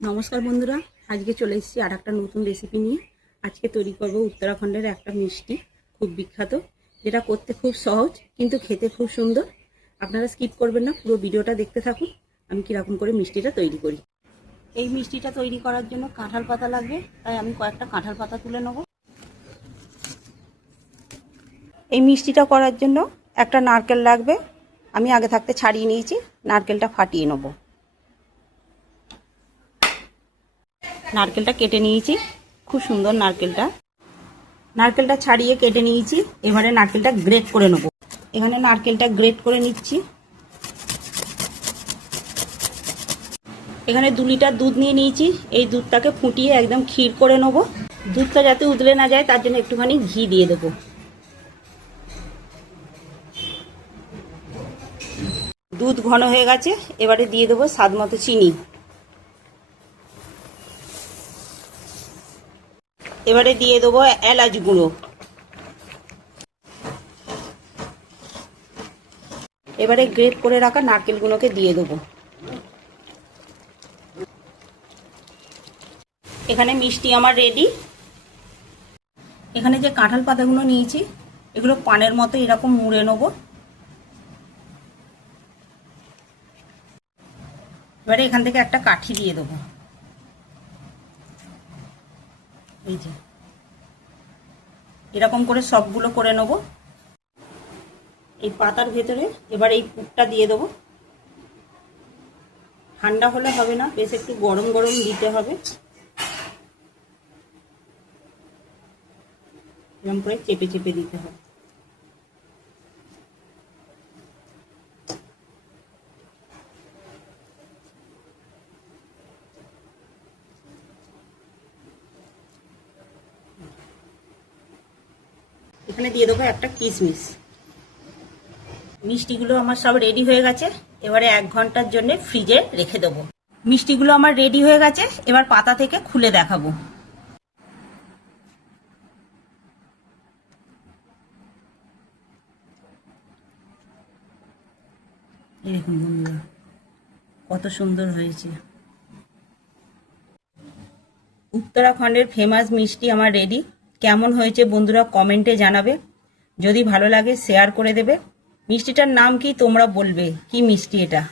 নমস্কার বন্ধুরা, আজকে চলে এসেছি আর একটা নতুন রেসিপি নিয়ে। আজকে তৈরি করব উত্তরাখণ্ডের একটা মিষ্টি, খুব বিখ্যাত, যেটা করতে খুব সহজ কিন্তু খেতে খুব সুন্দর। আপনারা স্কিপ করবেন না, পুরো ভিডিওটা দেখতে থাকুন আমি কীরকম করে মিষ্টিটা তৈরি করি। এই মিষ্টিটা তৈরি করার জন্য কাঁঠাল পাতা লাগবে, তাই আমি কয়েকটা কাঁঠাল পাতা তুলে নেব। এই মিষ্টিটা করার জন্য একটা নারকেল লাগবে, আমি আগে থাকতে ছাড়িয়ে নিয়েছি, নারকেলটা ফাটিয়ে নেব। নারকেলটা কেটে নিয়েছি, খুব সুন্দর নারকেলটা ছাড়িয়ে কেটে নিয়েছি। এবারে নারকেলটা গ্রেট করে নেব। এখানে নারকেলটা গ্রেট করে নিচ্ছি। এখানে 2 লিটার দুধ নিয়ে নিয়েছি, এই দুধটাকে ফুটিয়ে একদম ক্ষীর করে নেব। দুধটা যাতে উতলে না যায় তার জন্য একটুখানি ঘি দিয়ে দেবো। দুধ ঘন হয়ে গেছে, এবারে দিয়ে দেবো স্বাদ মতো চিনি। এবারে দিয়ে দেবো এলাচ গুঁড়ো। এবারে গ্রেট করে রাখা নারকেলগুলোকে দিয়ে দেবো। এখানে মিষ্টি আমার রেডি। এখানে যে কাঁঠাল পাতাগুলো নিয়েছি, এগুলো পানের মতো এরকম মুড়ে নেব। এবারে এখান থেকে একটা কাঠি দিয়ে দেবো। এই যে এরকম করে সবগুলো করে নেব। এই পাতার ভেতরে এবার এই পুরটা দিয়ে দেবো। ঠান্ডা হলে হবে না, বেশ একটু গরম গরম দিতে হবে। এরকম করে চেপে চেপে দিতে হবে। এখানে দিয়ে দেবো একটা কিশমিশ। মিষ্টিগুলো আমার সব রেডি হয়ে গেছে, এবারে 1 ঘন্টার জন্য ফ্রিজে রেখে দেবো। মিষ্টিগুলো আমার রেডি হয়ে গেছে, এবার পাতা থেকে খুলে দেখাবো। এই দেখুন বন্ধুরা, কত সুন্দর হয়েছে। উত্তরাখণ্ডের ফেমাস মিষ্টি আমার রেডি। কেমন হয়েছে বন্ধুরা কমেন্টে জানাবে, যদি ভালো লাগে শেয়ার করে দেবে। মিষ্টিটার নাম কি তোমরা বলবে, কি মিষ্টি এটা।